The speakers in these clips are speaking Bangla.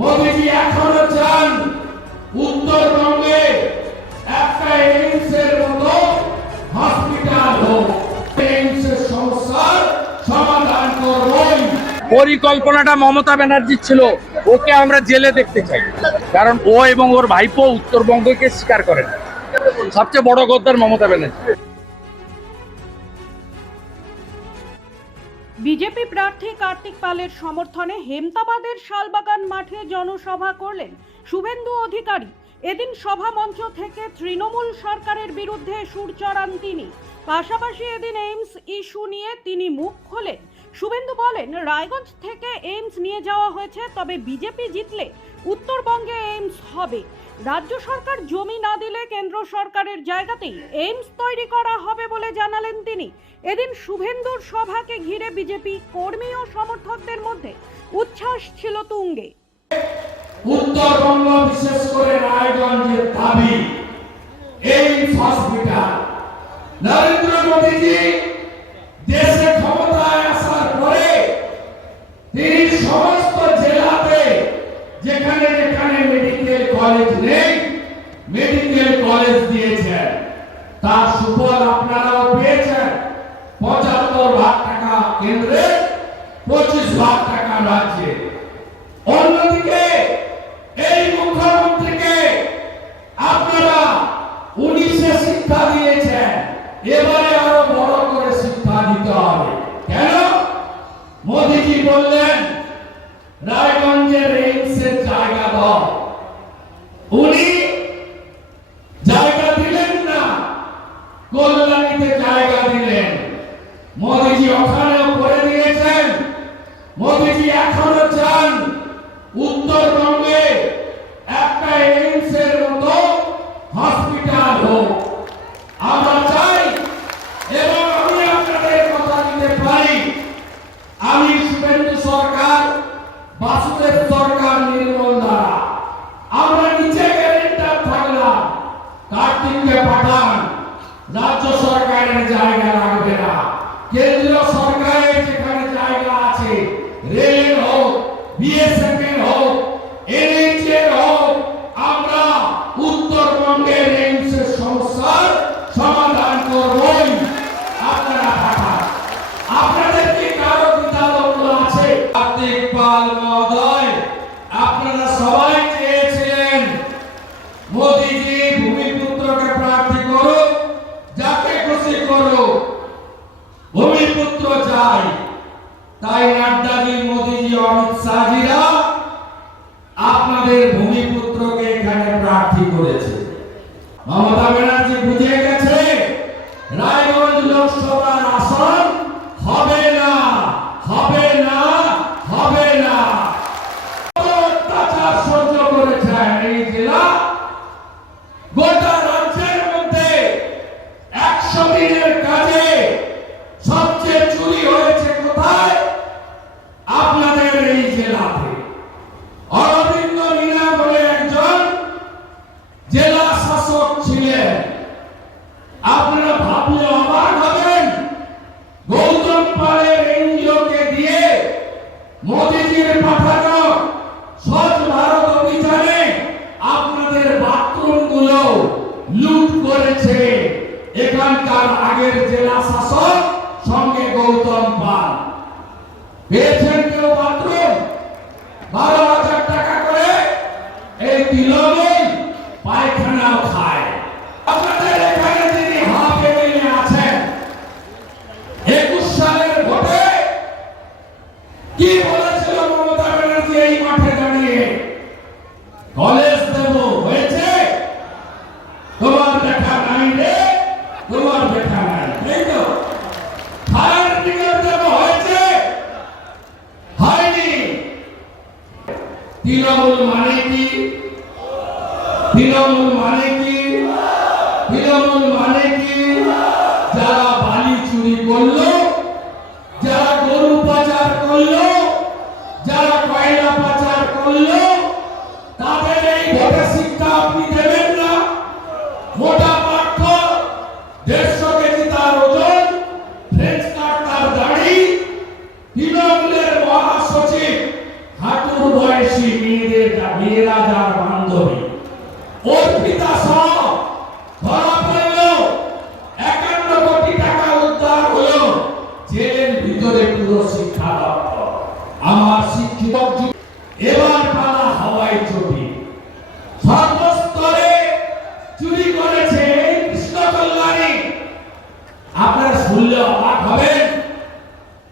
মোদিজি এখনও চান উত্তরবঙ্গে একটা এইমসের মতো হসপিটাল হোক। এইমসের সমস্যার সমাধান করবই। পরিকল্পনাটা মমতা ব্যানার্জির ছিল, ওকে আমরা জেলে দেখতে চাই। কারণ ও এবং ওর ভাইপো উত্তরবঙ্গকে স্বীকার করেন। সবচেয়ে বড় গদ্দার মমতা ব্যানার্জি। বিজেপি প্রার্থী কার্তিক পালের সমর্থনে হেমতাবাদের শালবাগান মাঠে জনসভা করলেন শুভেন্দু অধিকারী। এদিন সভা মঞ্চ থেকে তৃণমূল সরকারের বিরুদ্ধে সুর চড়ান তিনি। পাশাপাশি এদিন এইমস ইস্যু নিয়ে তিনি মুখ খোলেন। শুভেন্দু বলেন, রায়গঞ্জ থেকে এইমস নিয়ে যাওয়া হয়েছে, তবে বিজেপি জিতলে উত্তরবঙ্গে এইমস হবে। রাজ্য সরকার জমি না দিলে কেন্দ্র সরকারের জায়গাতেই এইমস তৈরি করা হবে বলে জানালেন তিনি। এদিন শুভেন্দুর সভাকে ঘিরে বিজেপি কর্মী ও সমর্থকদের মধ্যে উচ্ছ্বাস ছিল তুঙ্গে। উত্তরবঙ্গ বিশেষ করে রায়গঞ্জের দাবি, এইমস হসপিটাল। নরেন্দ্র মোদীজি দেশে ক্ষমতায় আসার পরে তিনি সমস্ত জেলাতে যেখানে যেখানে মেডিকেল কলেজ নেই মেডিকেল কলেজ দিয়েছেন তার সুফল আপনারাও পেয়েছেন পঁচাত্তর লাখ টাকা কেন্দ্রে পঁচিশ লাখ টাকা রাজ্যে অন্যদিকে এই মুখ্যমন্ত্রীকে আপনারা উনিশে শিক্ষা দিয়েছেন। এবারে আরও বড় করে শিক্ষা দিতে হবে। কেন? মোদিজি বললেন, রায়গঞ্জের জায়গা দাও। উনি জায়গা দিলেন না, কল্যাণীতে জায়গা দিলেন। মোদিজি ওখানেও করে দিয়েছেন। মোদিজি এখনও চান উত্তরবঙ্গে একটা এইমসের মতো হসপিটাল হোক আমরা চাই এবং আমি আপনাদের কথা দিতে পারি আমি শুভেন্দু সরকার বাসুদেব সরকার নির্মল দ্বারা আমরা নিচে গ্যারেন্টার থাকলাম কার্তিককে পাঠান রাজ্য সরকারের জায়গা লাগবে না কেন্দ্রীয় সরকারের তাই নাড্ডাজি মোদিজি অমিত শাহজিরা। আপনাদের ভূমিপুত্রকে এখানে প্রার্থী করেছে। মমতা ব্যানার্জি বুঝে গেছে। রায়গঞ্জ লোকসভার আসন হবে না হবে না হবে না কত অত্যাচার সহ্য করেছেন এই জেলা গোটা রাজ্যের মধ্যে একশো দিনের কাজে সবচেয়ে চুরি হয়েছে কোথায় আপনাদের এই জেলাতে অরবিন্দ মিনা বলে একজন জেলা শাসক ছিলেন আপনারা ভাবলে অবাক হবেন গৌতম পালের এনজিওকে দিয়ে মোদিজির পাঠানো স্বচ্ছ ভারত অভিযানে আপনাদের বাথরুমগুলো লুট করেছে এখানকার আগের জেলা শাসক সঙ্গে গৌতম পাল পেয়েছেন কেউ বাথরুম বারো হাজার টাকা করে এই তৃণমূল পায়খানাও খায় আপনাদের এখানে যিনি হাফ এমএলএ আছেন একুশ সালের ভোটে কি বলেছিল মমতা ব্যানার্জি এই মাঠে দাঁড়িয়ে কলেজ দেব হয়েছে তোমার দেখা নাই রে তোমার দেখা নাই তাই তো ফায়ার ব্রিগেড দেব হয়েছে হয়নি তৃণমূল মানে কি তৃণমূল মানে কি তৃণমূল মানে কি যারা বালি চুরি করল যারা গরু পাচার করল যারা কয়লা পাচার করল তাদের এই ভোটের শিক্ষা আপনি দেবেন না মোটা পাঠ্য দেড়শো কেজি তার ওজন ফ্রেঞ্চ কাট তার দাড়ি তৃণমূলের মহাসচিব হাঁটুর বয়সী মেয়েদের যা মেয়েরা যার বান্ধবী ওর পিতা সহ ধরা পড়ল একান্ন কোটি টাকা উদ্ধার হলো জেলের ভিতরে পুরো শিক্ষা দপ্তর আমার শিক্ষিত যুব- এবার পালা হাওয়াই চটি সর্বস্তরে চুরি করেছে এই কৃষ্ণ কল্যাণী আপনারা শুনলে অবাক হবেন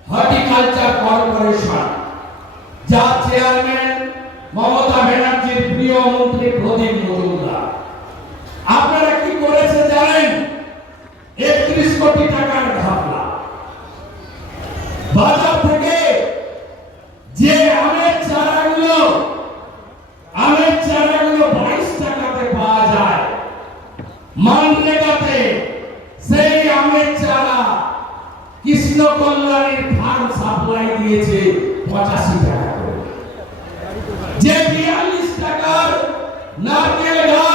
হর্টিকালচার কর্পোরেশন যার চেয়ারম্যান মমতা ব্যানার্জির প্রিয় মন্ত্রী প্রদীপ মজুমদার। আপনারা কি করেছে জানেন? একত্রিশ কোটি টাকার ঘাপলা। বাজার থেকে যে আমের চারাগুলো আমের চারাগুলো বাইশ টাকাতে পাওয়া যায়, মানরেগাতে সেই আমের চারা কৃষ্ণ কল্যাণীর ফার্ম সাপ্লাই দিয়েছে পঁচাশি টাকা। যে বিয়াল্লিশ টাকার নারকেল গাছ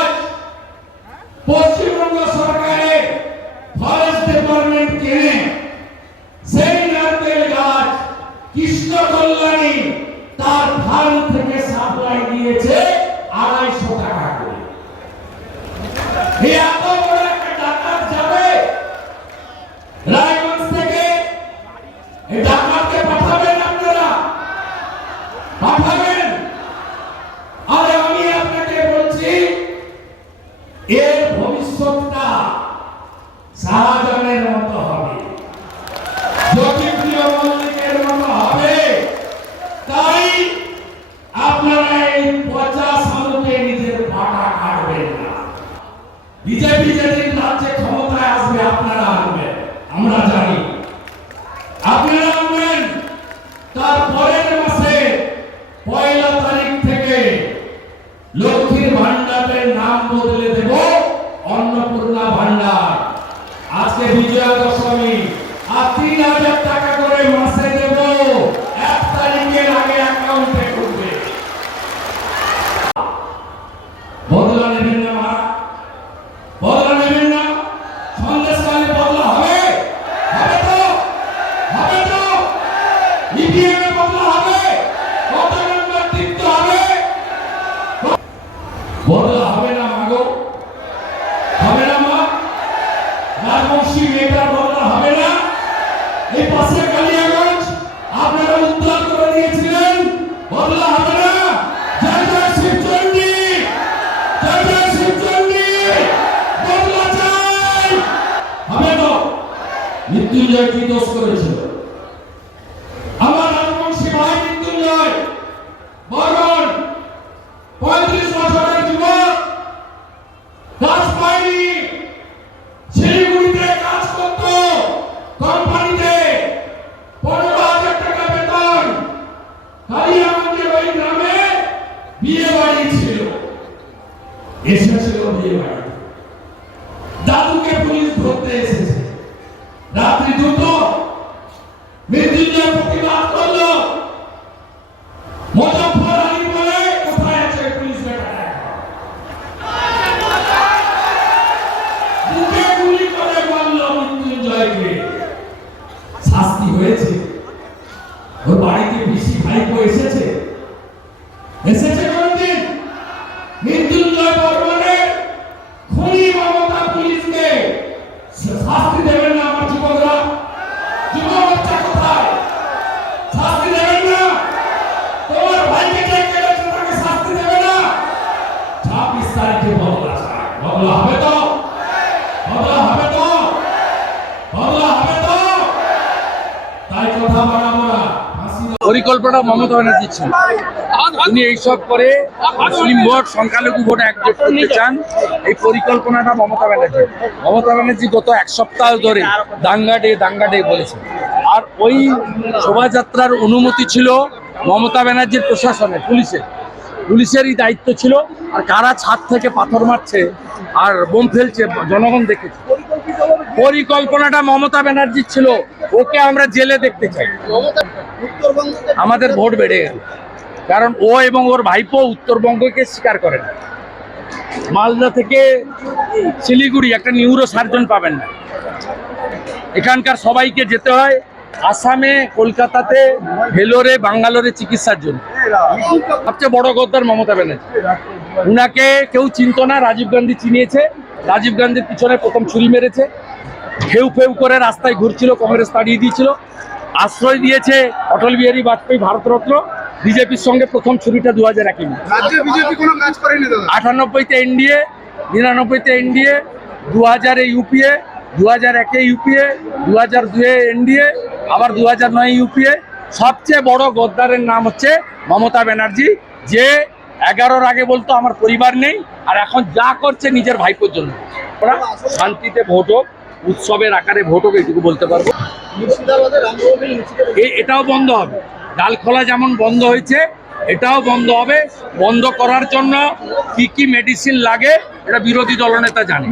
Só que এ বদলা হবে কত নম্বর হবে। বদলা হবে না মাগো। হবে না মা। রাজবংশী মেয়েটার বদলা হবে না। এই পাশে কালিয়াগঞ্জ, আপনারা উদ্ধার করে দিয়েছিলেন, বদলা হবে না। জয় জয় শিবচন্ডী জয় জয় শিবচন্ডী বদলা চাই। হবে তো। মৃত্যুঞ্জয় কি দোষ করেছিল আমার রাজবংশী ভাই মৃত্যুঞ্জয় বর্মন পঁয়ত্রিশ বছরের যুবক কাজ পায়নি শিলিগুড়িতে কাজ করত কোম্পানিতে পনেরো হাজার টাকা বেতন কালিয়াগঞ্জের ওই গ্রামে বিয়ে বাড়ি ছিল। এসেছিল বিয়ে বাড়ি দাদুকে পুলিশ ধরতে এসেছে রাত্রি দুটো মৃত্যুঞ্জয় প্রতিবাদ করল মুজফর আলী বলে কোথায় আছে পুলিশ বেটা দেখো বুকে গুলি করে মারল মৃত্যুঞ্জয়কে শাস্তি হয়েছে ওর বাড়িতে পিসি ভাইপো এসেছে এসেছে কোনদিন মৃত্যুঞ্জয় বর্মনের খুনি মমতা পুলিশকে শাস্তি দেবেন না আমার যুবকরা যুবক বাচ্চা কোথায় শাস্তি দেবেন না তোমার ভাইকে কে কেটেছে তাকে শাস্তি দেবে না ছাব্বিশ তারিখে বদলা চাই বদলা হবে তো বদলা হবে তো বদলা হবে তো তাই কথা বাড়াবো না ফাঁসি দাও। পরিকল্পনা মমতা ব্যানার্জি ছিল উনি এইসব করে মুসলিম ভোট, সংখ্যালঘু ভোট একজোট করতে চান। এই পরিকল্পনাটা মমতা ব্যানার্জি। মমতা ব্যানার্জি গত এক সপ্তাহ ধরে দাঙ্গা ডে দাঙ্গা ডে বলেছে আর ওই শোভাযাত্রার অনুমতি ছিল মমতা ব্যানার্জির প্রশাসনে পুলিশের। পুলিশেরই দায়িত্ব ছিল। আর কারা ছাদ থেকে পাথর মারছে আর বোম ফেলছে, জনগণ দেখেছে। পরিকল্পনাটা মমতা ব্যানার্জির ছিল। ওকে আমরা জেলে দেখতে চাই। আমাদের ভোট বেড়ে গেল কারণ ও এবং ওর ভাইপো উত্তরবঙ্গকে স্বীকার করে না। মালদা থেকে শিলিগুড়ি একটা নিউরো সার্জন পাবেন না। এখানকার সবাইকে যেতে হয় আসামে কলকাতাতে ভেলোরে বাঙ্গালোরে চিকিৎসার জন্য। সবচেয়ে বড় গদ্দার মমতা ব্যানার্জি। উনাকে কেউ চিনত না রাজীব গান্ধী চিনিয়েছে। রাজীব গান্ধীর পিছনে প্রথম ছুরি মেরেছে। ফেউ ফেউ করে রাস্তায় ঘুরছিল কংগ্রেস তাড়িয়ে দিয়েছিল। আশ্রয় দিয়েছে অটল বিহারী বাজপেয়ী ভারতরত্ন। বিজেপির সঙ্গে প্রথম ছুরিটা দু হাজার একে। রাজ্যে বিজেপি কোনো কাজ করেনি দাদা? আটানব্বইতে এনডিএ নিরানব্বইতে এনডিএ দু হাজারে ইউপিএ দু হাজার একে ইউপিএ দু হাজার দুয়ে এনডিএ আবার দু হাজার নয় ইউপিএ। সবচেয়ে বড় গদ্দারের নাম হচ্ছে মমতা ব্যানার্জি যে এগারোর আগে বলতো আমার পরিবার নেই আর এখন যা করছে নিজের ভাইপোর জন্য। ওরা শান্তিতে ভোট হোক উৎসবের আকারে ভোট হোক এইটুকু বলতে পারব। এটাও বন্ধ হবে। ডালখোলা যেমন বন্ধ হয়েছে এটাও বন্ধ হবে। বন্ধ করার জন্য কি কি মেডিসিন লাগে এটা বিরোধী দলনেতা জানে।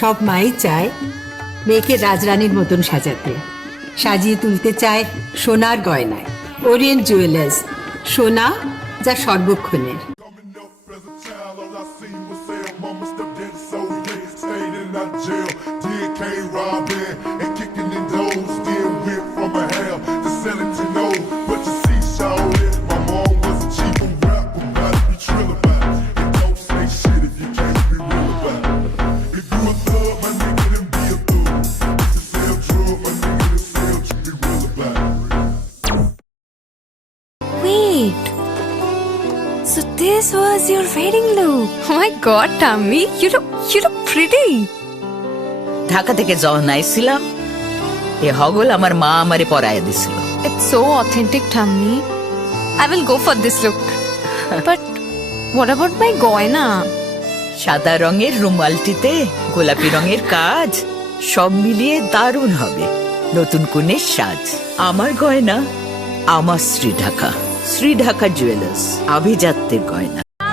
সব মাই চায় মেয়েকে রাজরানীর মতন সাজাতে। সাজিয়ে তুলতে চায় সোনার গয়নায়। ওরিয়েন্ট জুয়েলার্স সোনা যা সর্বক্ষণের। Was your wedding look. Oh my god, Tammy, you look you look pretty. Dhaka থেকে যখন আইছিলাম এ হগল আমার মা আমারে পরায় দিছিল It's so authentic, Tammy. I will go for this look. but what about my goina? সাদা রঙের রুমালটিতে গোলাপি রঙের কাজ সব মিলিয়ে দারুণ হবে নতুন কনের সাজ আমার গয়না আমার শ্রী ঢাকা শ্রী ঢাকা জুয়েলার্স আভিজাত্যের গয়না